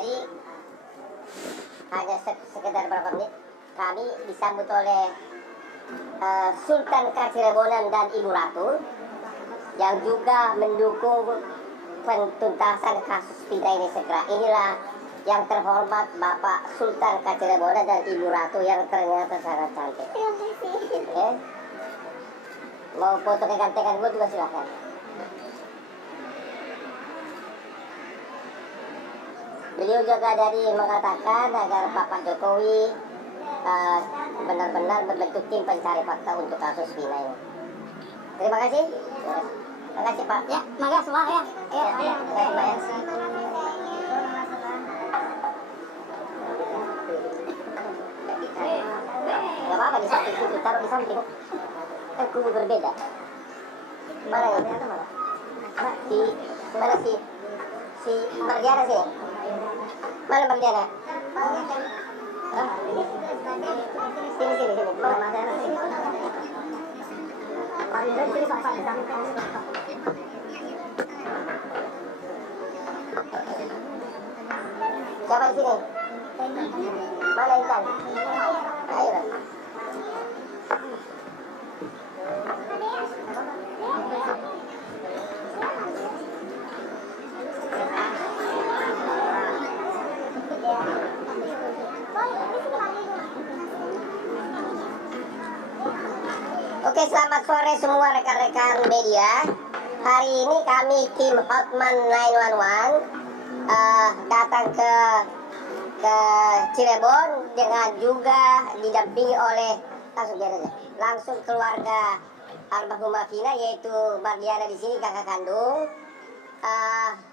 Jadi hanya sekitar berapa menit kami disambut oleh Sultan Kacirebonan dan Ibu Ratu yang juga mendukung pentuntasan kasus Vina ini segera. Inilah yang terhormat Bapak Sultan Kacirebonan dan Ibu Ratu yang ternyata sangat cantik. Oke? Mau foto kegantengan gue juga silahkan. Beliau juga dari mengatakan agar Bapak Jokowi benar-benar membentuk tim pencari fakta untuk kasus Vina ini. Terima kasih. Terima kasih Pak. Ya, makasih semua ya. Ya, terima kasih Pak. Gak apa-apa di samping situ, taruh di samping. Kan kubu berbeda. Mana ya? Mana si Mardiana sini? Mana Mardiana? Sini. Mana Mardiana sini? Siapa di sini? Mana Intan? Ayo. Oke, selamat sore semua rekan-rekan media. Hari ini kami tim Hotman 911 datang ke Cirebon dengan juga didampingi oleh langsung keluarga almarhumah Vina, yaitu Mardiana di sini kakak kandung,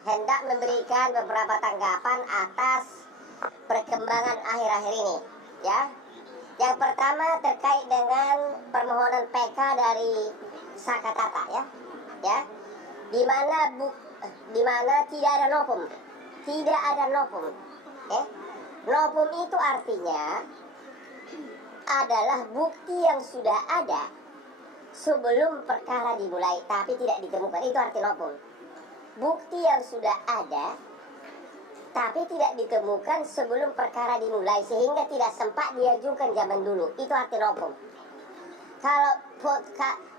hendak memberikan beberapa tanggapan atas perkembangan akhir-akhir ini, ya. Yang pertama terkait dengan permohonan PK dari Sakatata, ya, di mana tidak ada novum, novum itu artinya adalah bukti yang sudah ada sebelum perkara dimulai tapi tidak ditemukan, itu arti novum. Bukti yang sudah ada tapi tidak ditemukan sebelum perkara dimulai sehingga tidak sempat diajukan zaman dulu, itu arti novum. Kalau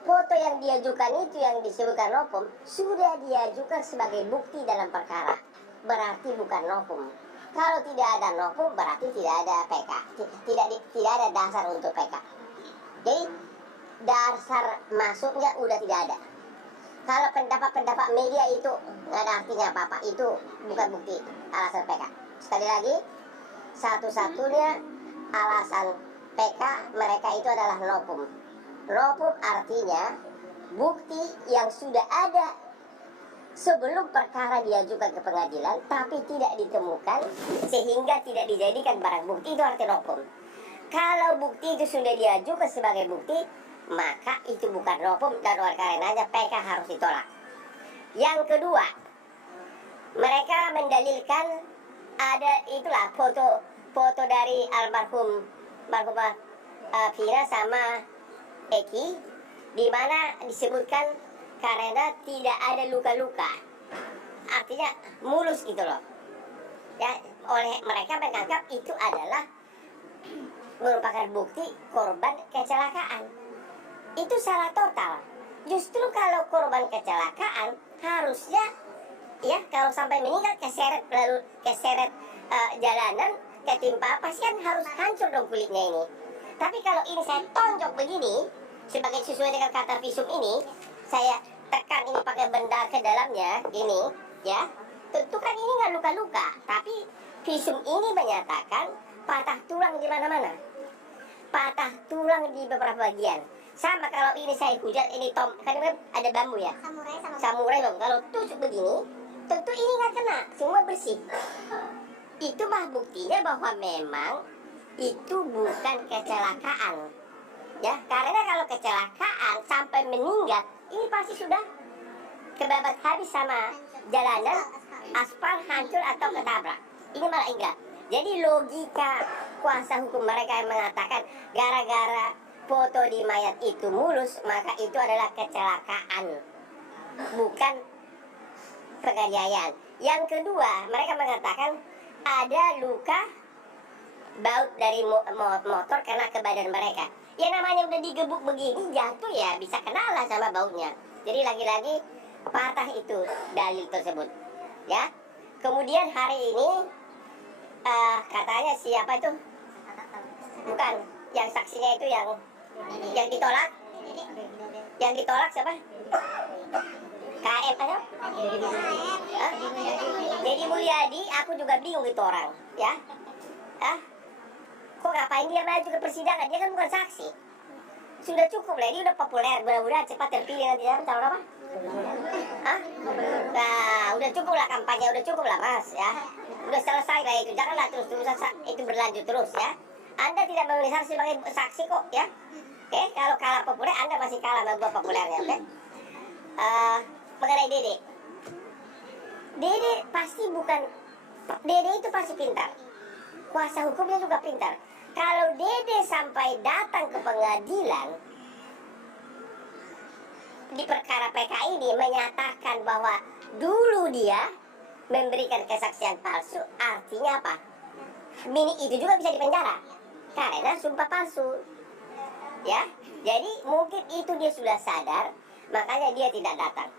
foto yang diajukan itu yang disebutkan novum sudah diajukan sebagai bukti dalam perkara, berarti bukan novum. Kalau tidak ada novum berarti tidak ada PK, tidak ada dasar untuk PK. Jadi dasar masuknya udah tidak ada. Kalau pendapat media itu nggak ada artinya apa-apa, itu bukan bukti alasan PK. Sekali lagi, satu-satunya alasan PK mereka itu adalah novum. Novum artinya bukti yang sudah ada sebelum perkara diajukan ke pengadilan tapi tidak ditemukan sehingga tidak dijadikan barang bukti, itu arti novum. Kalau bukti itu sudah diajukan sebagai bukti, maka itu bukan novum dan oleh karenanya PK harus ditolak. Yang kedua, mereka mendalilkan ada itulah foto dari almarhumah Vina sama Eki, di mana disebutkan karena tidak ada luka-luka, artinya mulus gitu loh. Ya, oleh mereka menganggap itu adalah merupakan bukti korban kecelakaan. Itu salah total. Justru kalau korban kecelakaan harusnya, ya, kalau sampai meninggal keseret jalanan, ketimpa pasti kan harus hancur dong kulitnya ini. Tapi kalau ini saya tonjok begini, sebagai sesuai dengan kata visum ini, saya tekan ini pakai benda ke dalamnya, gini, ya, tentu kan ini nggak luka-luka, tapi visum ini menyatakan patah tulang di mana-mana, patah tulang di beberapa bagian. Sama kalau ini saya hujat, ini kan ada bambu ya, samurai dong. Kalau tusuk begini, tentu ini nggak kena, semua bersih. Itu mah buktinya bahwa memang itu bukan kecelakaan, ya. Karena kalau kecelakaan sampai meninggal, ini pasti sudah kebabat habis sama jalanan, aspal hancur atau ketabrak. Ini malah enggak. Jadi logika kuasa hukum mereka yang mengatakan gara-gara foto di mayat itu mulus, maka itu adalah kecelakaan, bukan penganiayaan. Yang kedua, mereka mengatakan ada luka baut dari motor kena ke badan mereka. Ya namanya udah digebuk begini, jatuh ya bisa kena lah sama bautnya. Jadi lagi-lagi patah itu dalil tersebut. Ya. Kemudian hari ini katanya siapa itu? Bukan, yang saksinya itu yang ditolak. Yang ditolak siapa? KM apa? Deddy Mulyadi, aku juga bingung itu orang, ya. Kok ngapain dia maju ke persidangan? Dia kan bukan saksi. Sudah cukup lah, dia udah populer, mudah-mudahan cepat terpilih nanti ya, calon apa? Nah, udah cukup lah kampanye, udah cukup lah mas, ya. Udah selesai lah itu, janganlah terus-terusan itu berlanjut terus ya. Anda tidak memenuhi syarat sebagai saksi kok, ya. Oke, kalau kalah populer, Anda masih kalah sama gua populernya, oke? Mengenai Dede, Dede pasti bukan, Dede itu pasti pintar. Kuasa hukumnya juga pintar. Kalau Dede sampai datang ke pengadilan di perkara PK ini menyatakan bahwa dulu dia memberikan kesaksian palsu, artinya apa? Mini itu juga bisa dipenjara karena sumpah palsu. Ya, jadi mungkin itu dia sudah sadar, makanya dia tidak datang.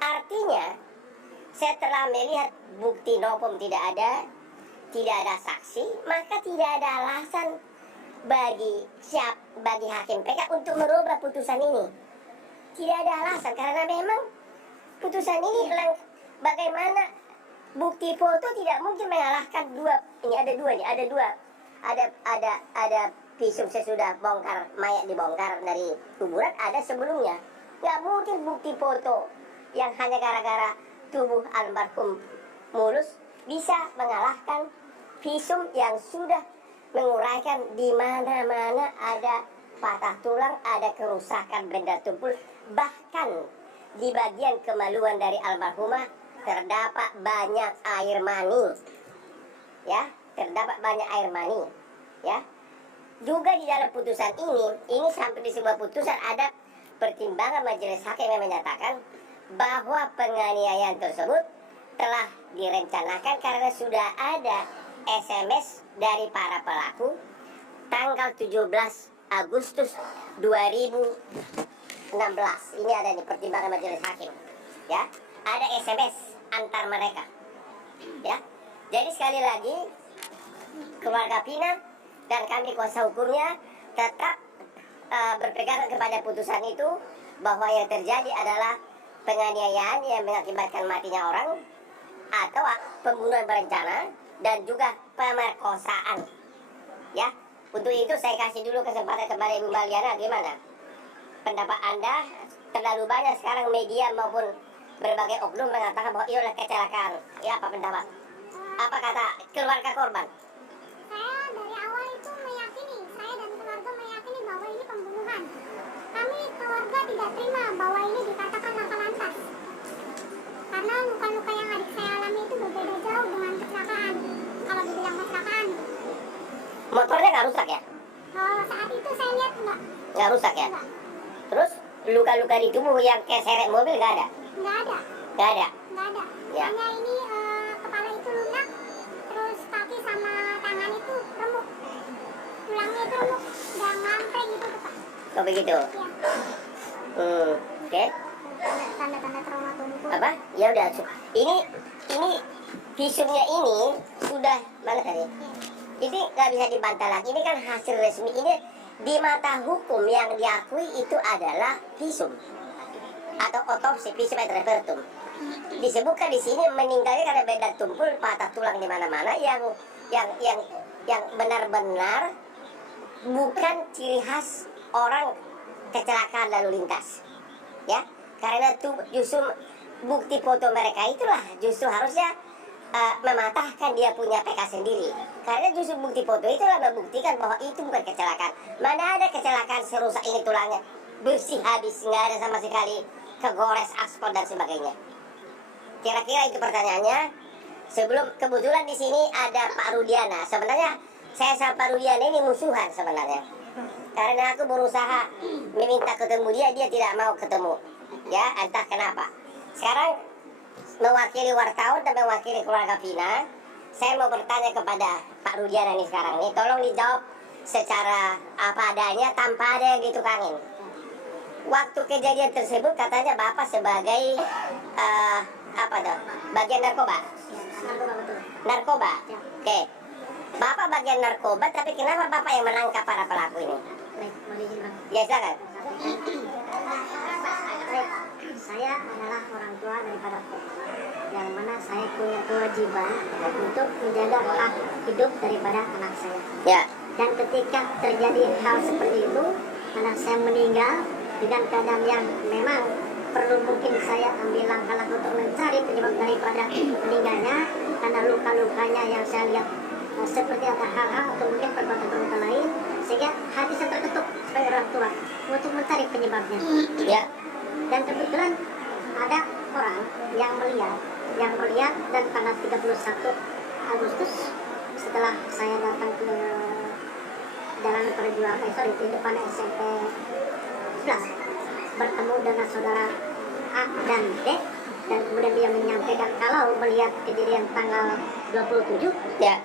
Artinya, setelah melihat bukti nopom tidak ada saksi, maka tidak ada alasan bagi hakim PK untuk merubah putusan ini. Tidak ada alasan karena memang putusan ini bagaimana bukti foto tidak mungkin mengalahkan dua. Ini ada dua. Ada visum sesudah bongkar mayat dibongkar dari kuburan, ada sebelumnya. Nggak mungkin bukti foto yang hanya gara-gara tubuh almarhum mulus bisa mengalahkan visum yang sudah menguraikan di mana-mana ada patah tulang, ada kerusakan benda tumpul, bahkan di bagian kemaluan dari almarhumah terdapat banyak air mani. Ya, terdapat banyak air mani. Ya. Juga di dalam putusan ini sampai di sebuah putusan ada pertimbangan majelis hakim yang menyatakan bahwa penganiayaan tersebut telah direncanakan karena sudah ada SMS dari para pelaku tanggal 17 Agustus 2016. Ini ada di pertimbangan majelis hakim. Ya, ada SMS antar mereka. Ya. Jadi sekali lagi keluarga Pina dan kami kuasa hukumnya tetap berpegang kepada putusan itu bahwa yang terjadi adalah penganiayaan yang mengakibatkan matinya orang atau pembunuhan berencana dan juga pemerkosaan. Ya, untuk itu saya kasih dulu kesempatan kepada Ibu Maliana. Gimana pendapat Anda? Terlalu banyak sekarang media maupun berbagai oknum mengatakan bahwa ini adalah kecelakaan. Ya, apa pendapat? Apa kata keluarga korban? Saya dari awal itu meyakini, saya dan keluarga meyakini bahwa ini pembunuhan. Kami keluarga tidak terima bahwa ini dikatakan laka lantas. Karena luka-luka yang adik saya alami itu berbeda jauh dengan kecelakaan. Kalau dibilang kecelakaan. Motornya nggak rusak ya? Saat itu saya lihat enggak. Nggak rusak ya? Enggak. Terus luka-luka di tubuh yang keseret mobil nggak ada? Enggak ada. Nggak ada? Enggak ada. Ya. Hanya ini kepala itu lunak, terus kaki sama tangan itu remuk. Tulangnya itu remuk, udah ngampe gitu tuh Pak. Kok begitu? Iya. Oke. Tanda-tanda trauma tubuh. Apa? Ya udah. Ini visumnya ini sudah mana tadi? Ini nggak bisa dibantah lagi. Ini kan hasil resmi. Ini di mata hukum yang diakui itu adalah visum atau otopsi, visum et repertum. Disebutkan di sini meninggalnya karena benda tumpul, patah tulang di mana-mana yang benar-benar bukan ciri khas orang kecelakaan lalu lintas. Ya, karena justru bukti foto mereka itulah justru harusnya mematahkan dia punya PK sendiri. Karena justru bukti foto itulah membuktikan bahwa itu bukan kecelakaan. Mana ada kecelakaan serusak ini tulangnya bersih habis, nggak ada sama sekali kegores aspal dan sebagainya. Kira-kira itu pertanyaannya. Sebelum kebetulan di sini ada Pak Rudiana. Sebenarnya saya sama Pak Rudiana ini musuhan sebenarnya. Karena aku berusaha meminta ketemu dia tidak mau ketemu. Ya, entah kenapa. Sekarang mewakili wartawan dan mewakili keluarga Pina, saya mau bertanya kepada Pak Rudiana nih sekarang nih, tolong dijawab secara apa adanya tanpa ada yang ditukangin. Waktu kejadian tersebut katanya Bapak sebagai apa tuh? Bagian narkoba. Narkoba. Oke. Bapak bagian narkoba, tapi kenapa Bapak yang menangkap para pelaku ini? Ya, silakan. Saya adalah orang tua daripada korban, yang mana saya punya kewajiban untuk menjaga hak hidup daripada anak saya. Ya. Dan ketika terjadi hal seperti itu, anak saya meninggal dengan keadaan yang memang perlu mungkin saya ambil langkah-langkah untuk mencari penyebab daripada meninggalnya, karena luka-lukanya yang saya lihat seperti ada hal-hal atau mungkin perbuatan-perbuatan lain, sehingga hati saya terketuk sebagai orang tua untuk mencari penyebabnya. Ya. Dan kebetulan ada orang yang melihat dan tanggal 31 Agustus setelah saya datang ke Jalan Perjuangan di depan SMP 11 bertemu dengan saudara A dan D, dan kemudian dia menyampaikan kalau melihat kejadian tanggal 27, Ya.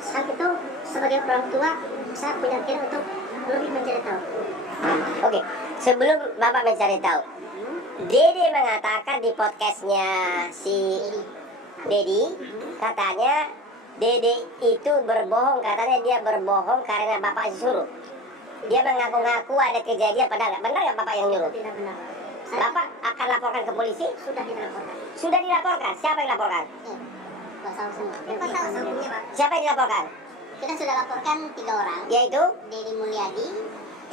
saat itu sebagai orang tua saya punya kira untuk lebih mencari tahu. Oke. Sebelum Bapak mencari tahu, Dede mengatakan di podcastnya si Dedi, katanya Dede itu berbohong, katanya dia berbohong karena Bapak suruh. Dia mengaku-ngaku ada kejadian, padahal nggak benar ya Bapak yang nyuruh. Tidak benar. Bapak akan laporkan ke polisi? Sudah dilaporkan. Sudah dilaporkan. Siapa yang dilaporkan? Kuasa hukumnya, Pak. Siapa yang dilaporkan? Kita sudah laporkan 3 orang, Yaitu? Dedi Mulyadi,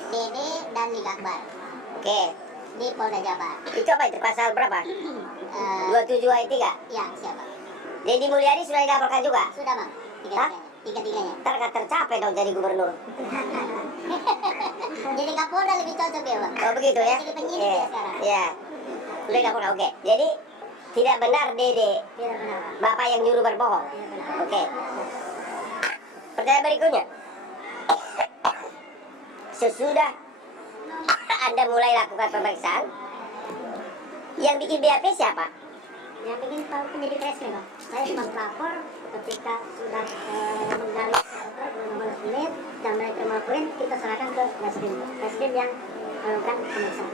Dede, dan Nika Akbar Oke. di Polda Jabar. Itu apa itu? Pasal berapa? 27 ayat 3. Ya, siapa? Dedi Mulyadi sudah dilaporkan juga? Sudah, Bang. Hah? Tiga-tiganya. Ntar nggak tercapai dong jadi gubernur. Jadi Kapolda lebih cocok ya, Bang. Oh begitu ya? Jadi penyidik Iya. ya sekarang. Iya. Udah dilaporkan, oke. Jadi tidak benar Dede, Tidak benar, Pak. Bapak yang nyuruh berbohong. Tidak benar. Oke. Pertanyaan berikutnya. Sesudah Anda mulai lakukan pemeriksaan, yang bikin BAP siapa? Yang bikin tahu penyidik reskrim, Pak. Saya cuma melapor ketika sudah menggali 15 menit dan mereka melaporin, kita serahkan ke reskrim yang melakukan pemeriksaan.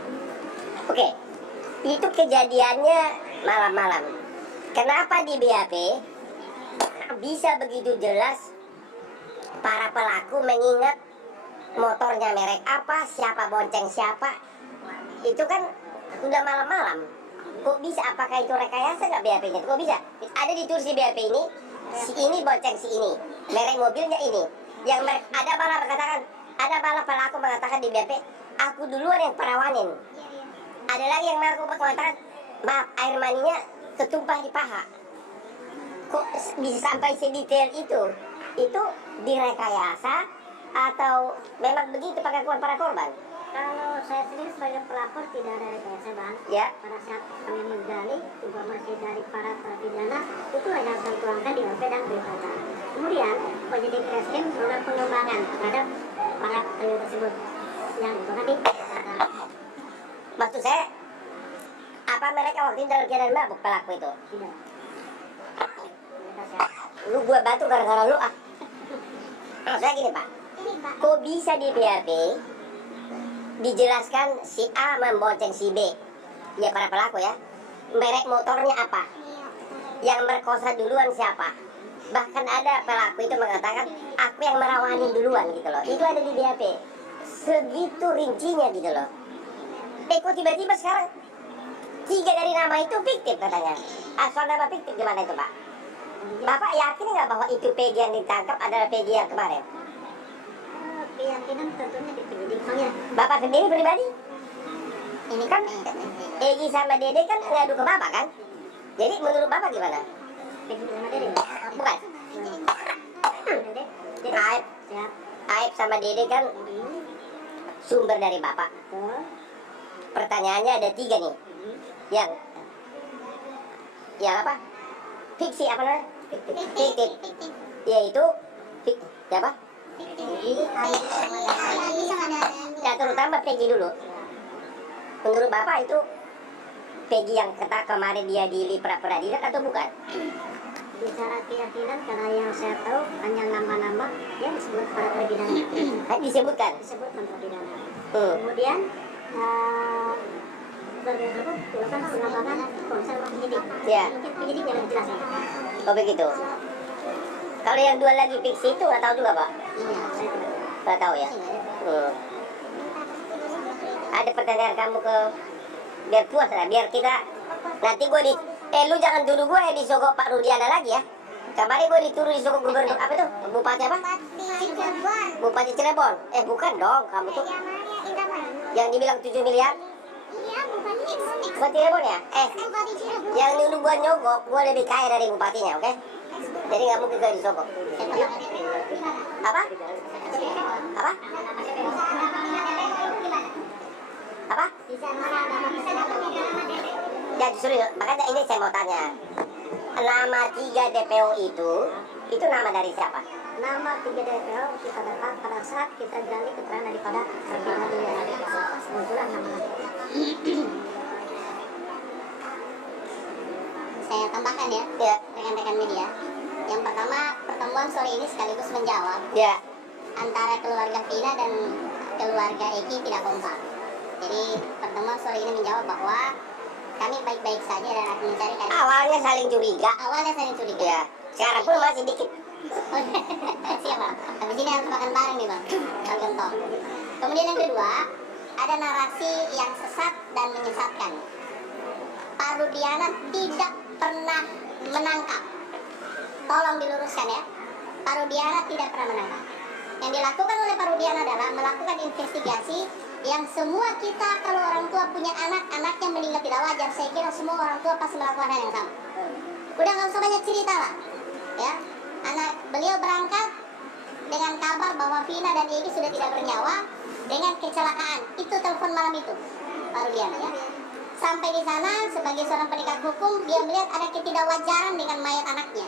Oke. Itu kejadiannya malam-malam. Kenapa di BAP bisa begitu jelas para pelaku mengingat motornya merek apa, siapa bonceng siapa? Itu kan udah malam-malam. Kok bisa? Apakah itu rekayasa nggak BAP-nya? Kok bisa? Ada ditulis di BAP ini, si ini bonceng si ini, merek mobilnya ini. Yang ada malah mengatakan, ada malah pelaku mengatakan di BAP, aku duluan yang perawanin. Ada lagi yang mengaku mengatakan, maaf, air maninya ketumpah di paha. Kok bisa sampai sedetail itu? Itu direkayasa atau memang begitu pengakuan para korban? Kalau saya sendiri sebagai pelapor tidak ada rekayasa, Bang. Ya. Pada saat kami menggali informasi dari para terpidana, itu hanya saya tuangkan di HP dan berita acara. Kemudian penyidik reskrim melakukan pengembangan terhadap para pelaku tersebut yang dituangkan di berita acara. Maksud saya, apa mereka waktu itu dalam keadaan mabuk pelaku itu? Tidak. Lu gua bantu gara-gara lu ah. Maksud saya gini Pak, kok bisa di BAP dijelaskan si A membonceng si B, ya para pelaku ya, merek motornya apa, yang merkosa duluan siapa, bahkan ada pelaku itu mengatakan aku yang merawani duluan gitu loh, itu ada di BAP, segitu rincinya gitu loh. Kok tiba-tiba sekarang 3 dari nama itu fiktif katanya, asal nama fiktif gimana itu Pak? Bapak yakin nggak bahwa itu Peggy yang ditangkap adalah Peggy yang kemarin? Keyakinan tentunya di penyidik, Bang, ya. Bapak sendiri pribadi? Ini Kan Egi sama Dede kan ngadu ke Bapak kan? Jadi menurut Bapak gimana? penyidik sama Dede. Bukan? Dede, Dede. Aib, Siap. Aib sama Dede kan sumber dari Bapak. Betul. Pertanyaannya ada 3 nih. Yang apa? Fiksi apa namanya? Fiktif. Yaitu siapa? Ya terutama Peggy dulu. Menurut Bapak itu Peggy yang kemarin dia di pra peradilan atau bukan? bicara keyakinan, karena yang saya tahu hanya nama-nama yang disebut para terpidana. Disebutkan. Disebut terpidana. Hmm. Kemudian keluarga tersebut dilakukan pengembangan pemeriksaan oleh penyidik. Ya. Mungkin penyidik yang lebih jelas. Oh begitu. Kalau yang dua lagi fiksi itu nggak tahu juga Pak. Iya, saya tidak. Nggak tahu ya. Hmm. Ada pertanyaan kamu ke biar puas lah, biar kita nanti gue di lu jangan dulu gue disogok Pak Rudiana lagi ya. Kemarin gue dituruh disogok gubernur apa tuh? Bupati apa? Cirebon. Bupati Cirebon. Bukan dong, kamu tuh yang dibilang 7 miliar. Iya, Bupati Cirebon. Bupati Cirebon ya? Bupati Cirebon. Yang dulu gue nyogok, gue lebih kaya dari bupatinya, oke? Jadi nggak mungkin gue disogok. Apa? Apa? Apa? Ya justru makanya ini saya mau tanya. Nama 3 DPO itu nama dari siapa? Nama 3 DPO kita dapat pada saat kita gali keterangan daripada terpidana Rudiana. Kebetulan nama. Saya tambahkan ya, Ya, rekan-rekan media. Yang pertama, pertemuan sore ini sekaligus menjawab ya, antara keluarga Vina dan keluarga Eki tidak kompak. Jadi pertemuan sore ini menjawab bahwa kami baik-baik saja dan akan mencari keadilan. awalnya saling curiga. Awalnya saling curiga. Ya, sekarang pun masih dikit. Siap Bang. Habis ini harus makan bareng nih Bang. Kalian tahu. Kemudian yang kedua, ada narasi yang sesat dan menyesatkan. Pak Rudiana tidak pernah menangkap. Tolong diluruskan ya. Pak Rudiana tidak pernah menangkap. Yang dilakukan oleh Pak Rudiana adalah melakukan investigasi yang semua kita kalau orang tua punya anak-anaknya meninggal tidak wajar. Saya kira semua orang tua pasti melakukan hal yang sama. Udah nggak usah banyak cerita lah, ya. Anak beliau berangkat dengan kabar bahwa Vina dan Eki sudah tidak bernyawa dengan kecelakaan. Itu telepon malam itu, Pak Rudiana ya. Sampai di sana sebagai seorang penegak hukum dia melihat ada ketidakwajaran dengan mayat anaknya.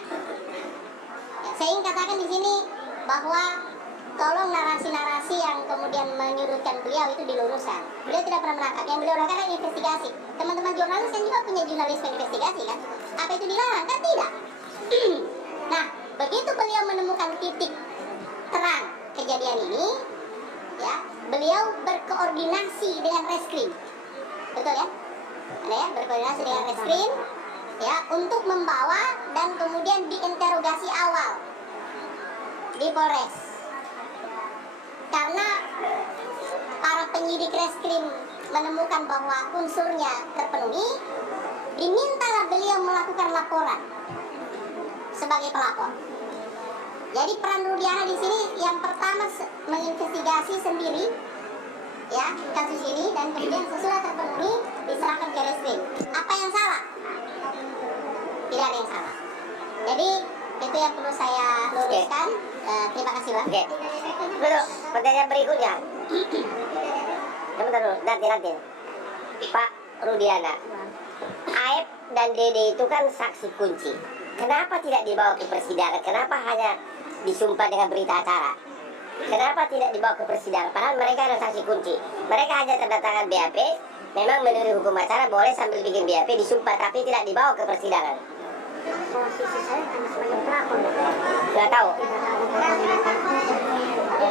Ya, saya ingin katakan di sini bahwa tolong narasi-narasi yang kemudian menyudutkan beliau itu diluruskan. Beliau tidak pernah menangkap. Yang beliau lakukan adalah investigasi. Teman-teman jurnalis kan juga punya jurnalisme investigasi kan? Apa itu dilarang? Kan tidak. Nah, begitu beliau menemukan titik terang kejadian ini, ya, beliau berkoordinasi dengan reskrim. Betul ya? Ada ya, berkoordinasi dengan reskrim, ya, untuk membawa dan kemudian diinterogasi awal di Polres. Karena para penyidik reskrim menemukan bahwa unsurnya terpenuhi, dimintalah beliau melakukan laporan sebagai pelapor. Jadi peran Rudiana di sini yang pertama menginvestigasi sendiri ya kasus ini, dan kemudian sesudah terpenuhi diserahkan ke reskrim. Apa yang salah? Tidak ada yang salah. Jadi itu yang perlu saya luruskan. Terima kasih Bang. Oke. Dulu, pertanyaan berikutnya. Sebentar dulu, nanti. Pak Rudiana, Aep dan Dede itu kan saksi kunci. Kenapa tidak dibawa ke persidangan? Kenapa hanya disumpah dengan berita acara? Kenapa tidak dibawa ke persidangan? Padahal mereka adalah saksi kunci. Mereka hanya tanda tangan BAP. Memang menurut hukum acara boleh sambil bikin BAP disumpah, tapi tidak dibawa ke persidangan. Posisi saya hanya sebagai pelapor. Nggak tahu.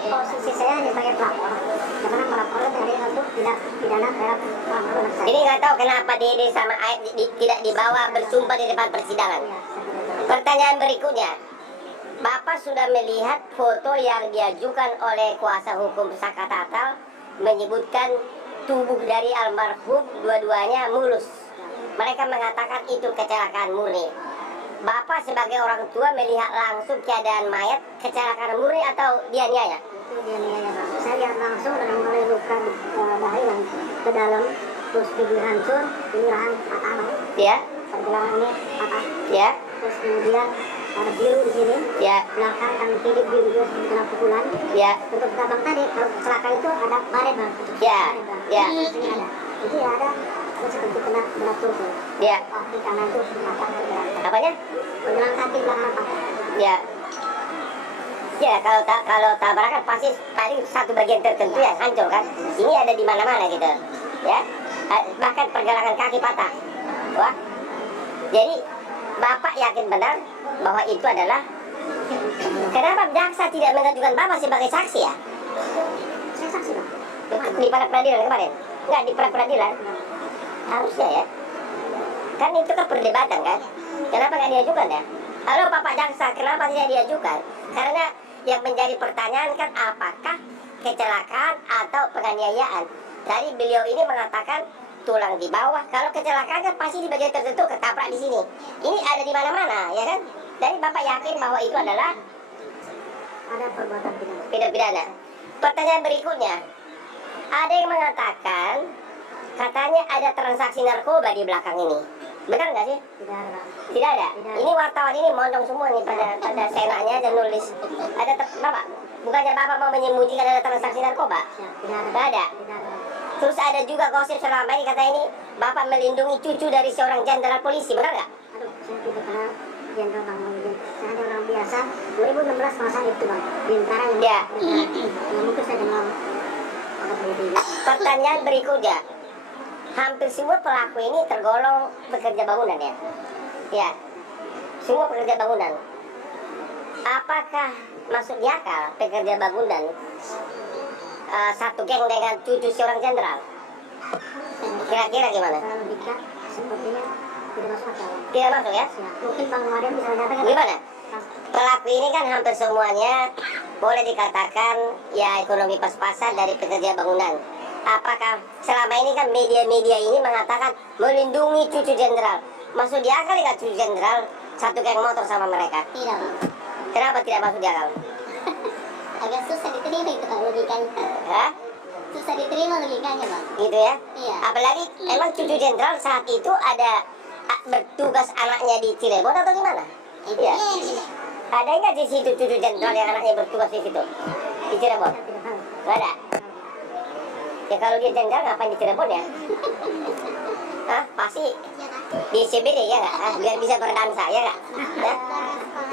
Posisi saya hanya sebagai pelapor. Karena pelapor dari untuk tidak pidana terhadap pelapor. Jadi nggak tahu kenapa Dede sama Aep tidak dibawa bersumpah di depan persidangan. Pertanyaan berikutnya, Bapak sudah melihat foto yang diajukan oleh kuasa hukum Saka Tatal menyebutkan tubuh dari almarhum dua-duanya mulus. Mereka mengatakan itu kecelakaan murni. Bapak sebagai orang tua melihat langsung keadaan mayat kecelakaan murni atau dianiaya? Itu dia nilainya Pak. Saya lihat langsung dari mulai luka bayi yang ke dalam, terus gigi hancur, ini rahang patah, Ya, pergelangan ini patah. ya, Terus kemudian ada biru di sini, ya, belakang dan kiri biru juga kena pukulan. ya, Untuk abang tadi kalau kecelakaan itu ada baret Bang. ya, ya, Di sini ada. Itu ya ada seperti kena tubuh. ya. Kaki kanan itu patah pergelangan. Apanya? Pergelangan kaki belakang patah. Ya. Ya, kalau tabrakan pasti paling satu bagian tertentu yang hancur kan. Ini ada di mana-mana gitu. Ya. Bahkan pergelangan kaki patah. Wah. Jadi Bapak yakin benar bahwa itu adalah, kenapa jaksa tidak mengajukan Bapak sebagai saksi ya? Saya saksi Pak. Di pra peradilan kemarin? Enggak, di pra peradilan. Harusnya ya. Kan itu kan perdebatan kan? Kenapa nggak diajukan ya? Halo Bapak Jaksa, kenapa tidak diajukan? Karena yang menjadi pertanyaan kan apakah kecelakaan atau penganiayaan. Tadi beliau ini mengatakan tulang di bawah. Kalau kecelakaan kan pasti di bagian tertentu ketaprak di sini. Ini ada di mana-mana, ya kan? Jadi Bapak yakin bahwa itu adalah Ada perbuatan pidana. tindak pidana. Pertanyaan berikutnya, ada yang mengatakan katanya ada transaksi narkoba di belakang ini. Benar nggak sih? Tidak ada Pak. Tidak ada. Tidak. Ini wartawan ini mondong semua nih pada senanya aja nulis. Ada Bapak, bukannya Bapak mau menyembunyikan ada transaksi narkoba? Ya, tidak ada. Nggak ada. Tidak ada. Terus ada juga gosip selama ini kata ini Bapak melindungi cucu dari seorang jenderal polisi, benar nggak? Aduh, saya tidak kenal Jenderal Bang Muhyiddin. Saya hanya orang biasa. 2016 masa itu Bang. Bintara yang Ya. Ya, mungkin saya kenal Pak Muhyiddin. Pertanyaan berikutnya, hampir semua pelaku ini tergolong pekerja bangunan ya? Ya, semua pekerja bangunan. Apakah masuk di akal pekerja bangunan satu geng dengan cucu seorang jenderal? Kira-kira gimana? Kalau logika sepertinya tidak masuk akal. Tidak masuk ya? Ya, mungkin Bang Madian bisa menyatakan. Gimana? Pelaku ini kan hampir semuanya boleh dikatakan ya ekonomi pas-pasan dari pekerja bangunan. Apakah selama ini kan media-media ini mengatakan melindungi cucu jenderal? Masuk di akal nggak cucu jenderal satu geng motor sama mereka? Tidak Bang. Kenapa tidak masuk di akal? Agak susah diterima itu Bang logikanya. Hah? Susah diterima logikanya Bang. Gitu ya? Iya. Apalagi emang cucu jenderal saat itu ada bertugas anaknya di Cirebon atau di mana? Iya. Ada nggak di situ cucu jenderal yang anaknya bertugas di situ? Di Cirebon? Saya tidak tahu. Nggak ada. Ya kalau dia jenderal ngapain di Cirebon ya? Hah? Pasti di CBD ya nggak? Hah? Biar bisa berdansa ya nggak? Ya?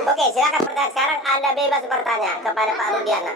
Oke, silakan pertanyaan sekarang. Anda bebas bertanya kepada Pak Rudiana.